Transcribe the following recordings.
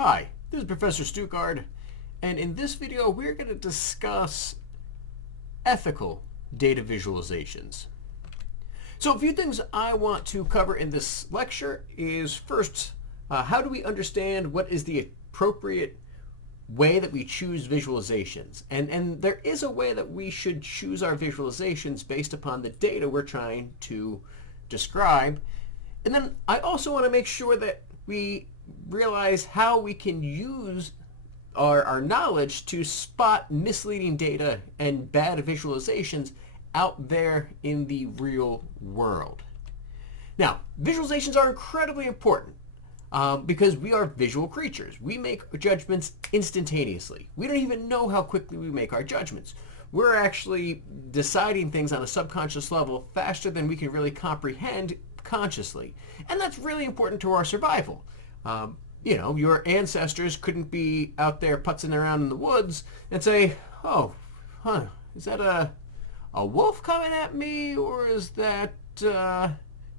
Hi, this is Professor Stuckard, and in this video we're going to discuss ethical data visualizations. So a few things I want to cover in this lecture is first, how do we understand what is the appropriate way that we choose visualizations? And there is a way that we should choose our visualizations based upon the data we're trying to describe. And then I also want to make sure that we realize how we can use our knowledge to spot misleading data and bad visualizations out there in the real world. Now, visualizations are incredibly important because we are visual creatures. We make judgments instantaneously. We don't even know how quickly we make our judgments. We're actually deciding things on a subconscious level faster than we can really comprehend consciously. And that's really important to our survival. Your ancestors couldn't be out there putzing around in the woods and say, is that a wolf coming at me, or is that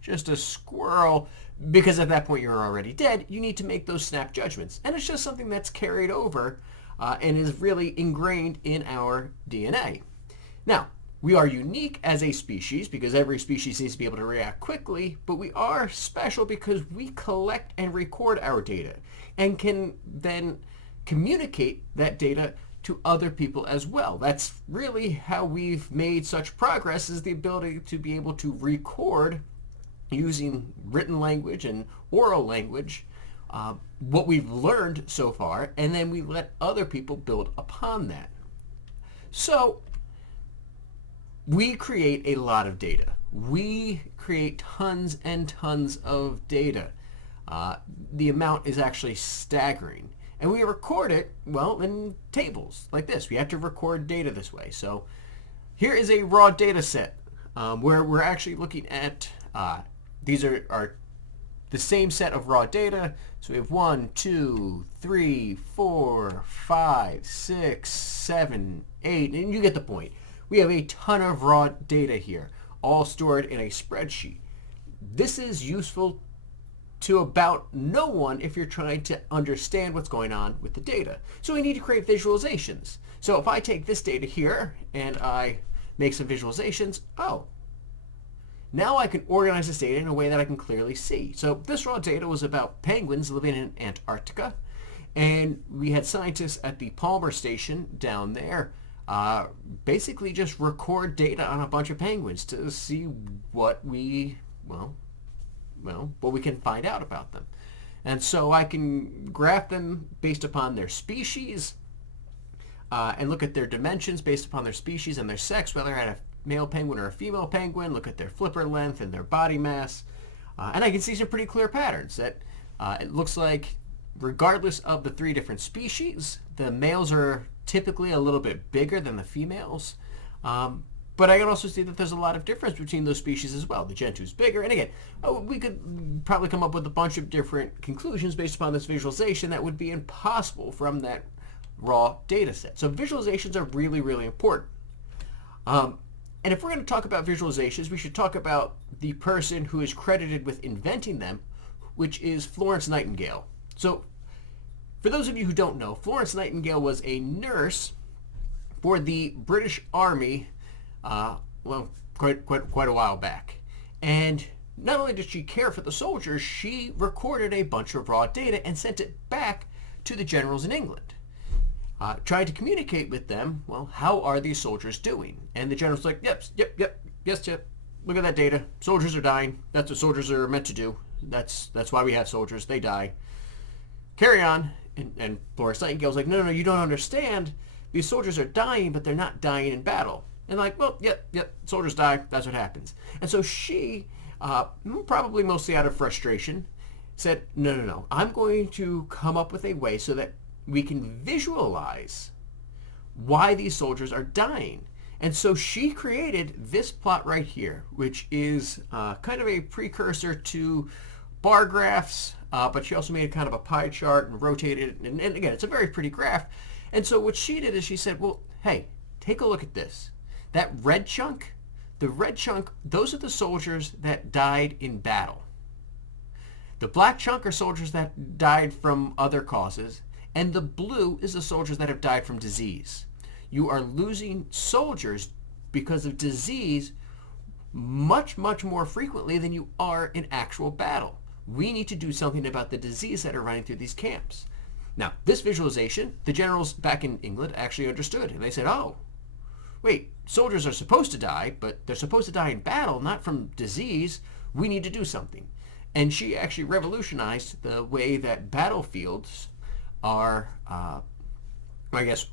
just a squirrel? Because at that point you're already dead. You need to make those snap judgments. And it's just something that's carried over and is really ingrained in our DNA. Now, we are unique as a species because every species needs to be able to react quickly, but we are special because we collect and record our data and can then communicate that data to other people as well. That's really how we've made such progress, is the ability to be able to record using written language and oral language what we've learned so far, and then we let other people build upon that. So we create a lot of data. We create tons and tons of data. The amount is actually staggering. And we record it, well, in tables like this. We have to record data this way. So here is a raw data set where we're actually looking at, these are the same set of raw data. So we have 1, 2, 3, 4, 5, 6, 7, 8, and you get the point. We have a ton of raw data here, all stored in a spreadsheet. This is useful to about no one if you're trying to understand what's going on with the data. So we need to create visualizations. So if I take this data here and I make some visualizations, now I can organize this data in a way that I can clearly see. So this raw data was about penguins living in Antarctica, and we had scientists at the Palmer Station down there basically just record data on a bunch of penguins to see what we can find out about them. And so I can graph them based upon their species and look at their dimensions based upon their species and their sex, whether I had a male penguin or a female penguin, look at their flipper length and their body mass. And I can see some pretty clear patterns that it looks like regardless of the 3 different species, the males are typically a little bit bigger than the females. But I can also see that there's a lot of difference between those species as well. The gentu's bigger. And again, we could probably come up with a bunch of different conclusions based upon this visualization that would be impossible from that raw data set. So visualizations are really, really important. And if we're going to talk about visualizations, we should talk about the person who is credited with inventing them, which is Florence Nightingale. So for those of you who don't know, Florence Nightingale was a nurse for the British Army quite a while back. And not only did she care for the soldiers, she recorded a bunch of raw data and sent it back to the generals in England, trying to communicate with them, how are these soldiers doing? And the general's like, yes, look at that data. Soldiers are dying. That's what soldiers are meant to do. That's why we have soldiers. They die. Carry on. And Florence Nightingale's like, no, you don't understand. These soldiers are dying, but they're not dying in battle. And like, soldiers die. That's what happens. And so she, probably mostly out of frustration, said, no, I'm going to come up with a way so that we can visualize why these soldiers are dying. And so she created this plot right here, which is kind of a precursor to bar graphs, but she also made a kind of a pie chart and rotated it. And again, it's a very pretty graph. And so what she did is she said, hey, take a look at this. That red chunk, those are the soldiers that died in battle. The black chunk are soldiers that died from other causes, and the blue is the soldiers that have died from disease. You are losing soldiers because of disease much, much more frequently than you are in actual battle. We need to do something about the disease that are running through these camps. Now, this visualization, the generals back in England actually understood, and they said, oh, wait, soldiers are supposed to die, but they're supposed to die in battle, not from disease. We need to do something. And she actually revolutionized the way that battlefields are,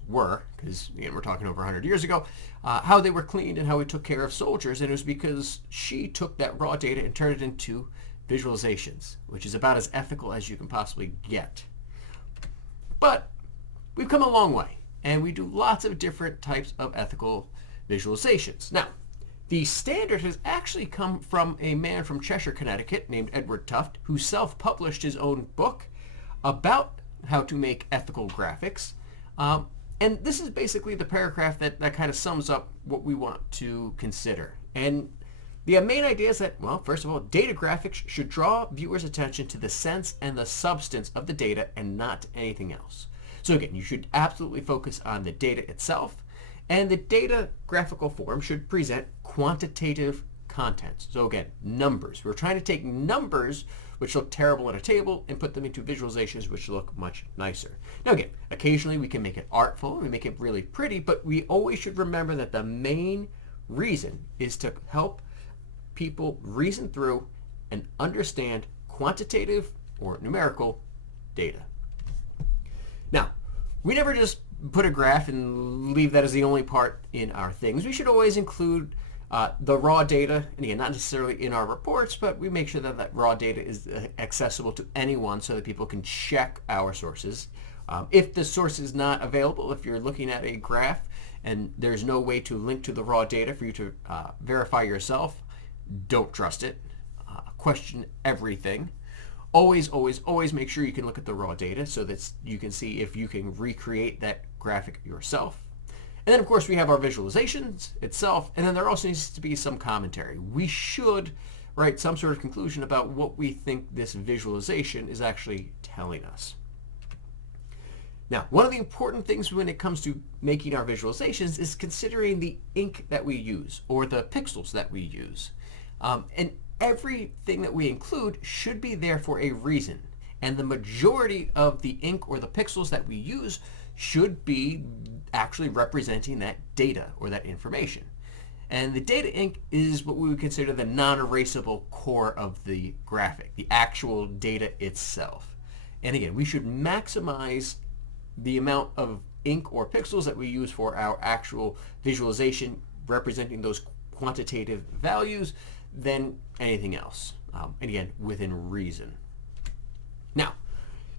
were, because we're talking over 100 years ago, how they were cleaned and how we took care of soldiers. And it was because she took that raw data and turned it into visualizations, which is about as ethical as you can possibly get. But we've come a long way, and we do lots of different types of ethical visualizations. Now, the standard has actually come from a man from Cheshire, Connecticut named Edward Tufte, who self-published his own book about how to make ethical graphics. And this is basically the paragraph that kind of sums up what we want to consider. And the main idea is that, well, first of all, data graphics should draw viewers' attention to the sense and the substance of the data and not anything else. So again, you should absolutely focus on the data itself, and the data graphical form should present quantitative content. So again, numbers. We're trying to take numbers which look terrible in a table and put them into visualizations which look much nicer. Now again, occasionally we can make it artful, we make it really pretty, but we always should remember that the main reason is to help people reason through and understand quantitative or numerical data. Now, we never just put a graph and leave that as the only part in our things. We should always include the raw data, and again, not necessarily in our reports, but we make sure that that raw data is accessible to anyone so that people can check our sources. If the source is not available, if you're looking at a graph and there's no way to link to the raw data for you to verify yourself, don't trust it. Question everything. Always, always, always make sure you can look at the raw data so that you can see if you can recreate that graphic yourself. And then, of course, we have our visualizations itself, and then there also needs to be some commentary. We should write some sort of conclusion about what we think this visualization is actually telling us. Now, one of the important things when it comes to making our visualizations is considering the ink that we use or the pixels that we use. And everything that we include should be there for a reason. And the majority of the ink or the pixels that we use should be actually representing that data or that information. And the data ink is what we would consider the non-erasable core of the graphic, the actual data itself. And again, we should maximize the amount of ink or pixels that we use for our actual visualization representing those quantitative values than anything else. And again, within reason. Now,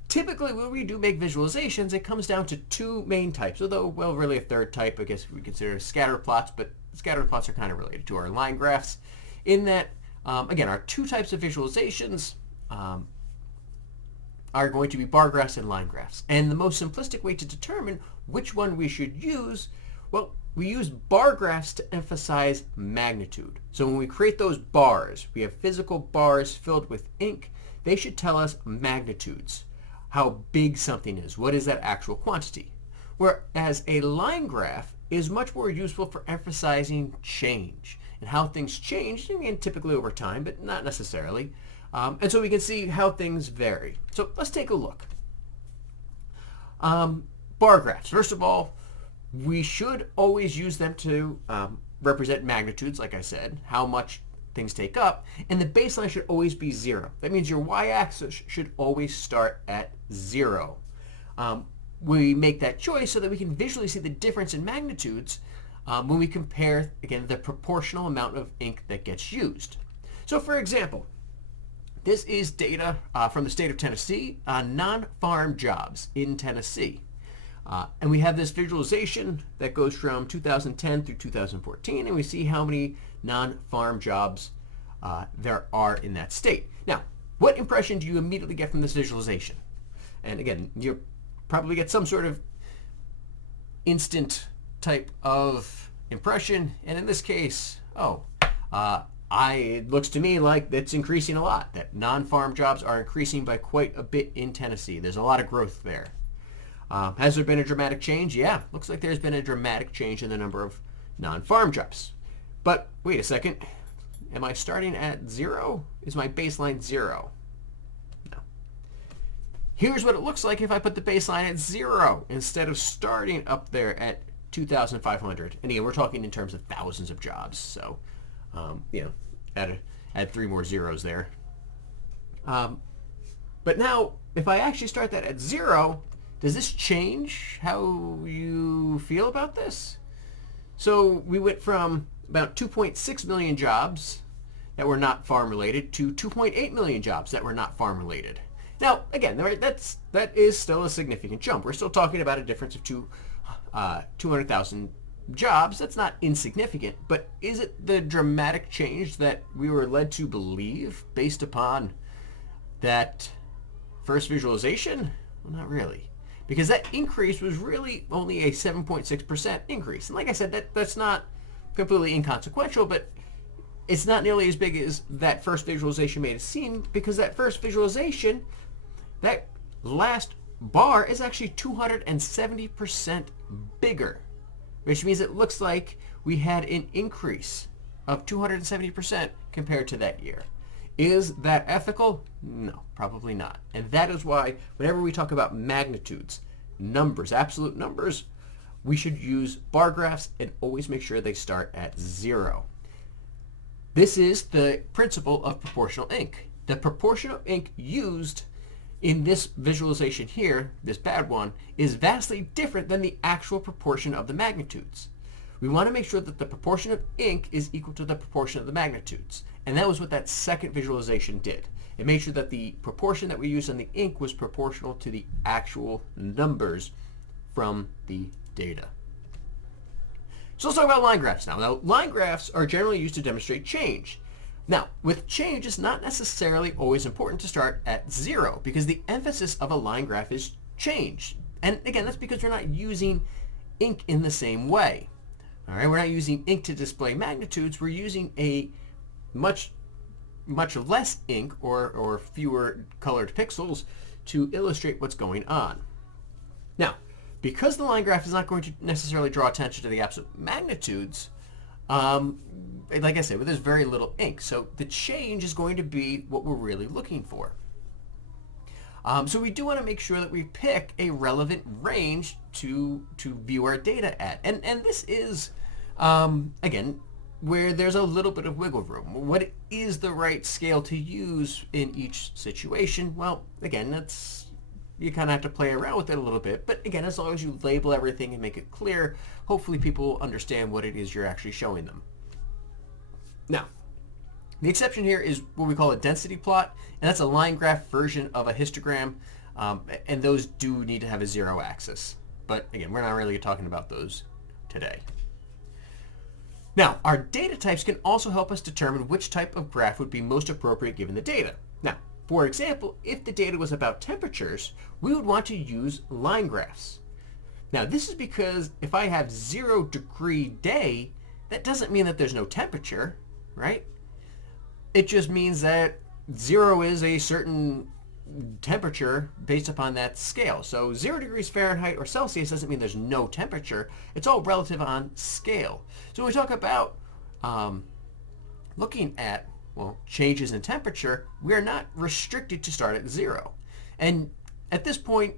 typically when we do make visualizations, it comes down to two main types, although, well, really a third type, I guess we consider scatter plots, but scatter plots are kind of related to our line graphs in that, again, our two types of visualizations are going to be bar graphs and line graphs. And the most simplistic way to determine which one we should use, well, we use bar graphs to emphasize magnitude. So when we create those bars, we have physical bars filled with ink. They should tell us magnitudes, how big something is, what is that actual quantity. Whereas a line graph is much more useful for emphasizing change and how things change, again, typically over time, but not necessarily. And so we can see how things vary. So let's take a look. Bar graphs. First of all, we should always use them to represent magnitudes, like I said, how much things take up, and the baseline should always be 0. That means your y-axis should always start at 0. We make that choice so that we can visually see the difference in magnitudes when we compare, again, the proportional amount of ink that gets used. So for example, this is data from the state of Tennessee on non-farm jobs in Tennessee. And we have this visualization that goes from 2010 through 2014, and we see how many non-farm jobs there are in that state. Now, what impression do you immediately get from this visualization? And again, you probably get some sort of instant type of impression, and in this case, it looks to me like that's increasing a lot, that non-farm jobs are increasing by quite a bit in Tennessee. There's a lot of growth there. Has there been a dramatic change? Yeah, looks like there's been a dramatic change in the number of non-farm jobs. But wait a second, am I starting at 0? Is my baseline 0? No. Here's what it looks like if I put the baseline at 0 instead of starting up there at 2,500. And again, we're talking in terms of thousands of jobs. So, add 3 more zeros there. But now, if I actually start that at 0, does this change how you feel about this? So we went from about 2.6 million jobs that were not farm related to 2.8 million jobs that were not farm related. Now, again, that is still a significant jump. We're still talking about a difference of 200,000 jobs. That's not insignificant, but is it the dramatic change that we were led to believe based upon that first visualization? Well, not really, because that increase was really only a 7.6% increase. And like I said, that's not completely inconsequential, but it's not nearly as big as that first visualization made it seem, because that first visualization, that last bar is actually 270% bigger, which means it looks like we had an increase of 270% compared to that year. Is that ethical? No, probably not. And that is why whenever we talk about magnitudes, numbers, absolute numbers, we should use bar graphs and always make sure they start at 0. This is the principle of proportional ink. The proportional ink used in this visualization here, this bad one, is vastly different than the actual proportion of the magnitudes. We want to make sure that the proportion of ink is equal to the proportion of the magnitudes. And that was what that second visualization did. It made sure that the proportion that we used on the ink was proportional to the actual numbers from the data. So let's talk about line graphs now. Now, line graphs are generally used to demonstrate change. Now, with change, it's not necessarily always important to start at 0, because the emphasis of a line graph is change. And again, that's because we're not using ink in the same way. All right, we're not using ink to display magnitudes. We're using a much less ink or fewer colored pixels to illustrate what's going on. Now, because the line graph is not going to necessarily draw attention to the absolute magnitudes, like I said, there's very little ink. So the change is going to be what we're really looking for. So we do want to make sure that we pick a relevant range to view our data at. And this is, again, where there's a little bit of wiggle room. What is the right scale to use in each situation? Well, again, you kind of have to play around with it a little bit. But again, as long as you label everything and make it clear, hopefully people understand what it is you're actually showing them. Now, the exception here is what we call a density plot, and that's a line graph version of a histogram, and those do need to have a 0 axis. But again, we're not really talking about those today. Now, our data types can also help us determine which type of graph would be most appropriate given the data. Now, for example, if the data was about temperatures, we would want to use line graphs. Now, this is because if I have 0-degree day, that doesn't mean that there's no temperature, right? It just means that 0 is a certain temperature based upon that scale. So 0 degrees Fahrenheit or Celsius doesn't mean there's no temperature. It's all relative on scale. So when we talk about looking at, well, changes in temperature, we are not restricted to start at 0. And at this point,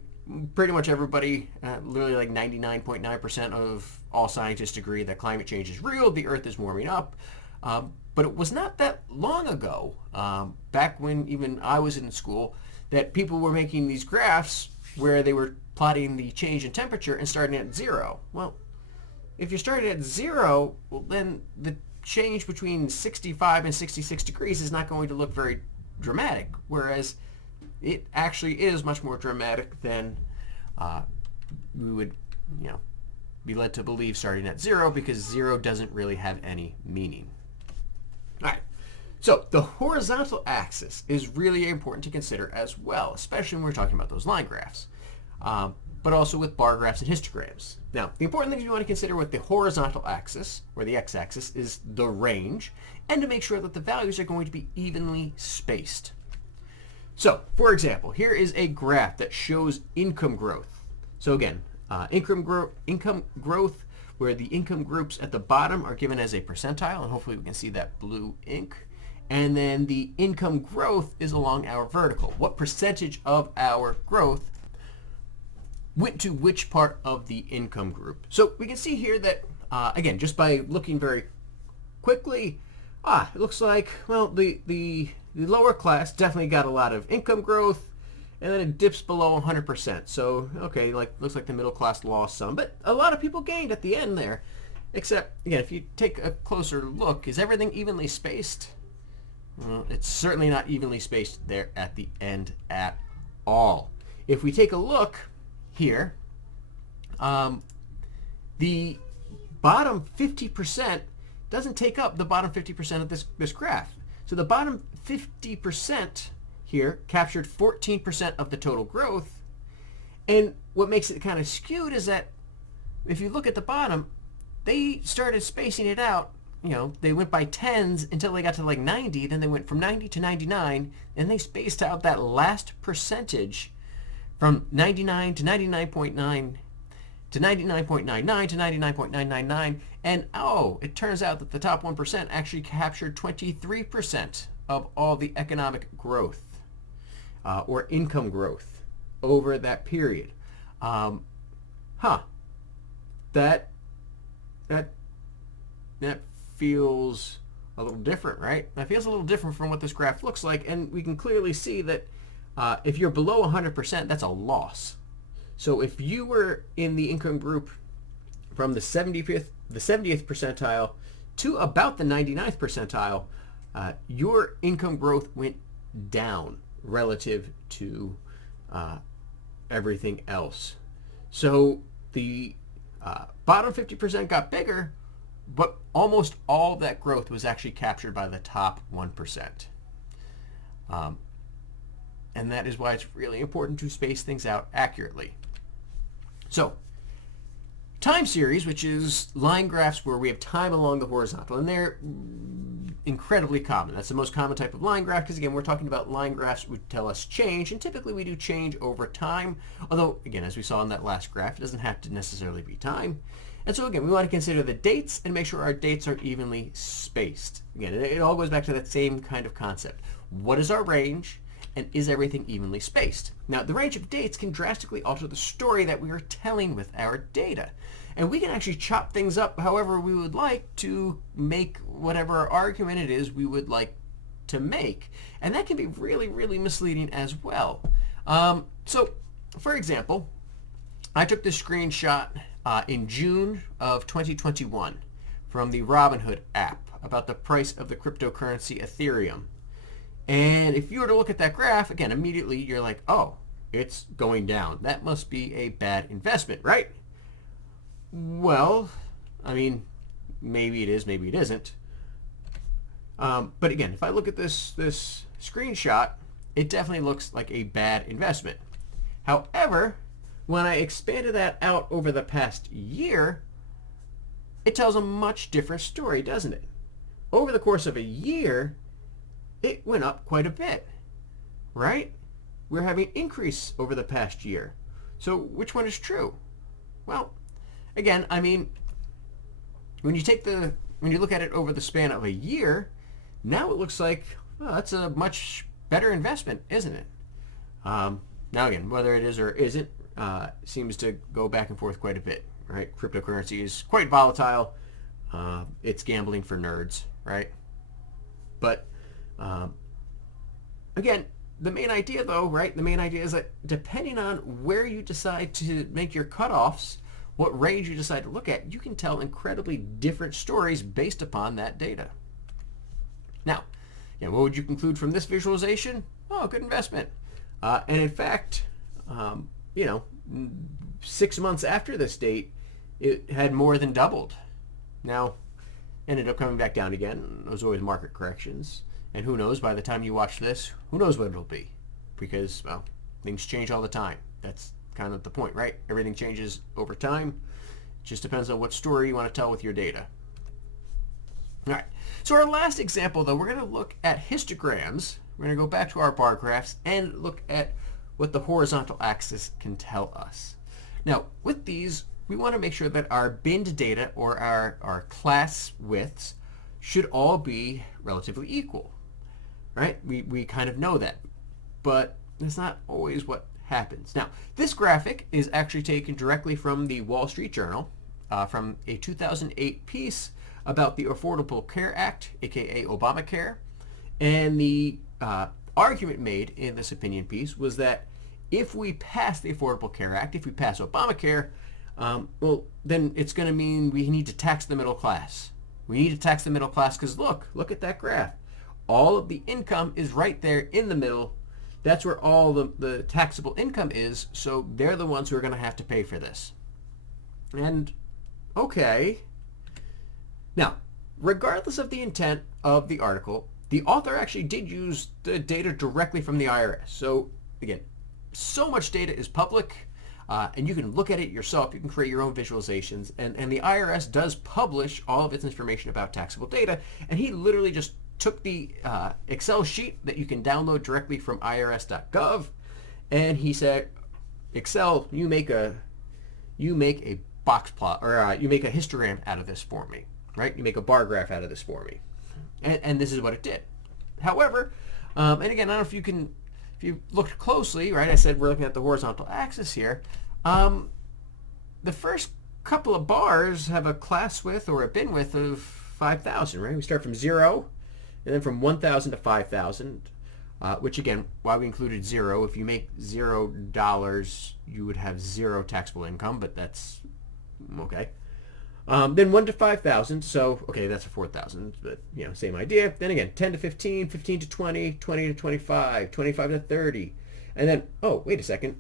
pretty much everybody, literally like 99.9% of all scientists agree that climate change is real, the Earth is warming up. But it was not that long ago, back when even I was in school, that people were making these graphs where they were plotting the change in temperature and starting at 0. Well, if you're starting at 0, well, then the change between 65 and 66 degrees is not going to look very dramatic, whereas it actually is much more dramatic than we would, be led to believe starting at 0, because 0 doesn't really have any meaning. All right, so the horizontal axis is really important to consider as well, especially when we're talking about those line graphs. but also with bar graphs and histograms. Now, the important things you want to consider with the horizontal axis, or the x-axis, is the range, and to make sure that the values are going to be evenly spaced. So, for example, here is a graph that shows income growth. So again, income growth, where the income groups at the bottom are given as a percentile, and hopefully we can see that blue ink. And then the income growth is along our vertical. What percentage of our growth went to which part of the income group? So we can see here that, again, just by looking very quickly, it looks like, well, the lower class definitely got a lot of income growth, and then it dips below 100%. So, okay, looks like the middle class lost some, but a lot of people gained at the end there. Except, again, if you take a closer look, is everything evenly spaced? Well, it's certainly not evenly spaced there at the end at all. If we take a look here, the bottom 50% doesn't take up the bottom 50% of this graph. So the bottom 50% here captured 14% of the total growth. And what makes it kind of skewed is that if you look at the bottom, they started spacing it out. You know, they went by tens until they got to like 90, then they went from 90 to 99, and they spaced out that last percentage from 99 to 99.9 to 99.99 to 99.999, and it turns out that the top 1% actually captured 23% of all the economic growth or income growth over that period. That feels a little different, right? That feels a little different from what this graph looks like, and we can clearly see that if you're below 100%, that's a loss. So if you were in the income group from the 70th percentile to about the 99th percentile, your income growth went down relative to everything else. So the bottom 50% got bigger, but almost all of that growth was actually captured by the top 1%. And that is why it's really important to space things out accurately. So, time series, which is line graphs where we have time along the horizontal, and they're incredibly common. That's the most common type of line graph, because again, we're talking about line graphs which tell us change, and typically we do change over time. Although, again, as we saw in that last graph, it doesn't have to necessarily be time. And so again, we want to consider the dates and make sure our dates are evenly spaced. Again, it all goes back to that same kind of concept. What is our range, and is everything evenly spaced? Now, the range of dates can drastically alter the story that we are telling with our data. And we can actually chop things up however we would like to make whatever argument it is we would like to make. And that can be really, really misleading as well. So, for example, I took this screenshot in June of 2021 from the Robinhood app about the price of the cryptocurrency Ethereum. And if you were to look at that graph, again, immediately you're like, oh, it's going down. That must be a bad investment, right? Well, I mean, maybe it is, maybe it isn't. But again, if I look at this screenshot, it definitely looks like a bad investment. However, when I expanded that out over the past year, it tells a much different story, doesn't it? Over the course of a year, it went up quite a bit, right? We're having increase over the past year. So which one is true? Well, again, I mean, when you look at it over the span of a year, now it looks like, well, that's a much better investment, isn't it? Now again, whether it is or isn't, seems to go back and forth quite a bit, right? Cryptocurrency is quite volatile. It's gambling for nerds, right? But again, the main idea though, right? The main idea is that depending on where you decide to make your cutoffs, what range you decide to look at, you can tell incredibly different stories based upon that data. Now, what would you conclude from this visualization? Oh, good investment. And in fact, 6 months after this date, it had more than doubled. Now, ended up coming back down again. There's always market corrections. And who knows, by the time you watch this, who knows what it'll be. Because, well, things change all the time. That's kind of the point, right? Everything changes over time. It just depends on what story you want to tell with your data. All right, so our last example, though, we're going to look at histograms. We're going to go back to our bar graphs and look at what the horizontal axis can tell us. Now, with these, we want to make sure that our binned data, or our class widths, should all be relatively equal, right? We kind of know that, but that's not always what happens. Now, this graphic is actually taken directly from the Wall Street Journal, from a 2008 piece about the Affordable Care Act, aka Obamacare. And the argument made in this opinion piece was that if we pass the Affordable Care Act, if we pass Obamacare, well, then it's going to mean we need to tax the middle class. We need to tax the middle class because look at that graph. All of the income is right there in the middle. That's where all the taxable income is, so they're the ones who are going to have to pay for this. And, okay. Now, regardless of the intent of the article, the author actually did use the data directly from the IRS. So, again, so much data is public, and you can look at it yourself. You can create your own visualizations, and the IRS does publish all of its information about taxable data, and he literally just took the Excel sheet that you can download directly from irs.gov, and he said, Excel, you make a box plot, or you make a histogram out of this for me, right? You make a bar graph out of this for me, and this is what it did. However, and again, I don't know if you looked closely, right? I said we're looking at the horizontal axis here. The first couple of bars have a class width or a bin width of 5,000, right? We start from 0, and then from 1,000 to 5,000, which again, why we included 0. If you make $0, you would have 0 taxable income, but that's okay. Then 1 to 5,000, so okay, that's a 4,000, but you know, same idea. Then again, 10 to 15, 15 to 20, 20 to 25, 25 to 30, and then, oh, wait a second,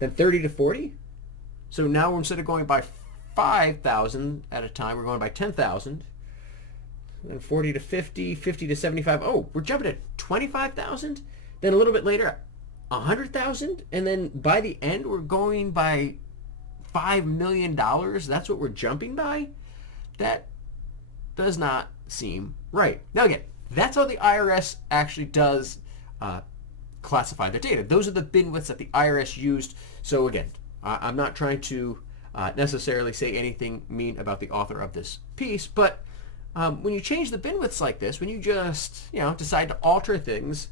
then 30 to 40. So now instead of going by 5,000 at a time, we're going by 10,000. Then 40 to 50, 50 to 75. Oh, we're jumping at 25,000. Then a little bit later, 100,000, and then by the end, we're going by $5 million. That's what we're jumping by. That does not seem right. Now again, that's how the IRS actually does classify their data. Those are the bin widths that the IRS used. So again, I'm not trying to necessarily say anything mean about the author of this piece, but when you change the bin widths like this, when you just decide to alter things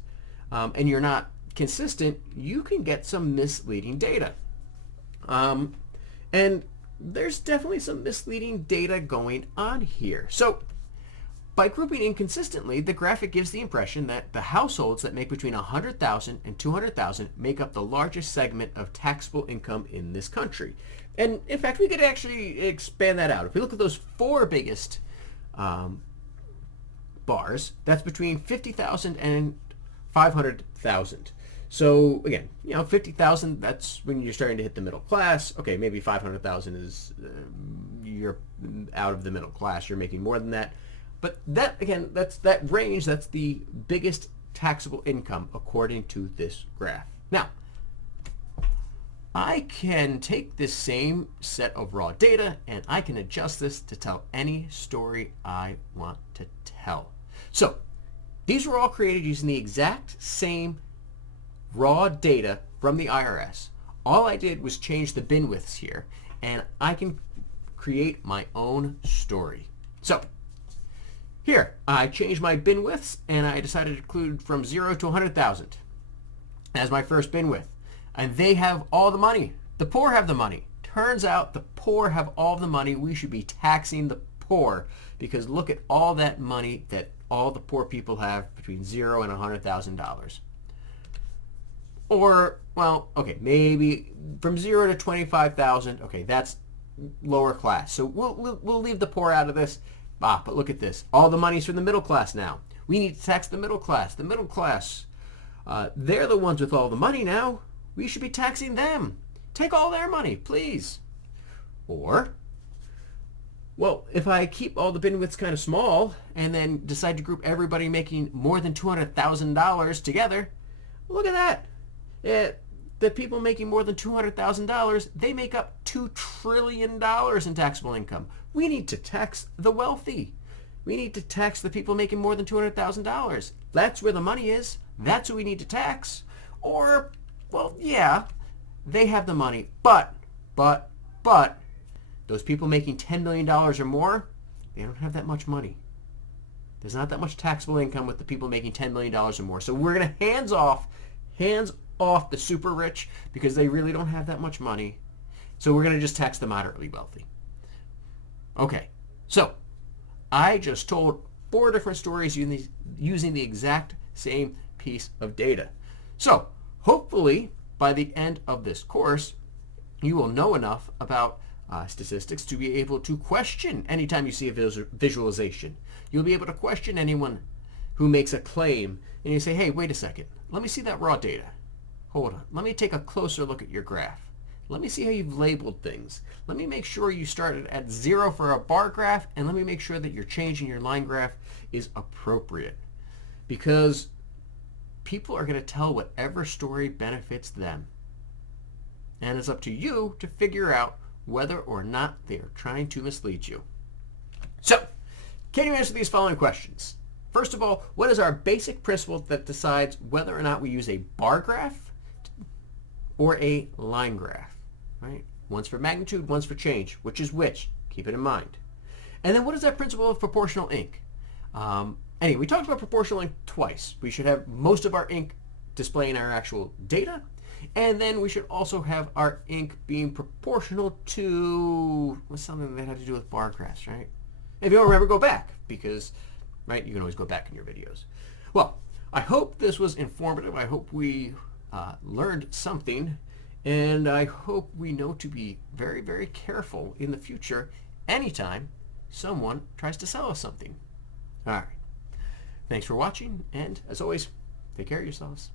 and you're not consistent, you can get some misleading data. And there's definitely some misleading data going on here. So by grouping inconsistently, the graphic gives the impression that the households that make between 100,000 and 200,000 make up the largest segment of taxable income in this country. And in fact, we could actually expand that out. If we look at those 4 biggest bars, that's between 50,000 and 500,000. So again, 50,000, that's when you're starting to hit the middle class. Okay, maybe 500,000 is you're out of the middle class. You're making more than that. But that, again, that's that range. That's the biggest taxable income according to this graph. Now, I can take this same set of raw data and I can adjust this to tell any story I want to tell. So these were all created using the exact same raw data from the IRS. All I did was change the bin widths here, and I can create my own story. So here, I changed my bin widths, and I decided to include from 0 to 100,000 as my first bin width. And they have all the money. The poor have the money. Turns out the poor have all the money. We should be taxing the poor, because look at all that money that all the poor people have between 0 and $100,000. Or, well, okay, maybe from 0 to 25,000. Okay, that's lower class. So we'll leave the poor out of this. But look at this. All the money's from the middle class now. We need to tax the middle class. The middle class, they're the ones with all the money now. We should be taxing them. Take all their money, please. Or, well, if I keep all the bin widths kind of small and then decide to group everybody making more than $200,000 together, look at that. that people making more than $200,000, they make up $2 trillion in taxable income. We need to tax the wealthy. We need to tax the people making more than $200,000. That's where the money is. That's who we need to tax. Or, well, yeah, they have the money, but, those people making $10 million or more, they don't have that much money. There's not that much taxable income with the people making $10 million or more. So we're going to hands off the super rich because they really don't have that much money. So we're going to just tax the moderately wealthy. Okay, so I just told 4 different stories using the exact same piece of data. So hopefully by the end of this course, you will know enough about statistics to be able to question anytime you see a visualization. You'll be able to question anyone who makes a claim and you say, hey, wait a second, let me see that raw data. Hold on, let me take a closer look at your graph. Let me see how you've labeled things. Let me make sure you started at 0 for a bar graph, and let me make sure that your change in your line graph is appropriate. Because people are going to tell whatever story benefits them. And it's up to you to figure out whether or not they are trying to mislead you. So, can you answer these following questions? First of all, what is our basic principle that decides whether or not we use a bar graph or a line graph? Right? One's for magnitude, one's for change. Which is which? Keep it in mind. And then what is that principle of proportional ink? Anyway, we talked about proportional ink twice. We should have most of our ink displaying our actual data, and then we should also have our ink being proportional to something that had to do with bar graphs, right? If you don't remember, go back, because, right, you can always go back in your videos. Well, I hope this was informative. I hope we learned something, and I hope we know to be very, very careful in the future anytime someone tries to sell us something. All right. Thanks for watching, and as always, take care of yourselves.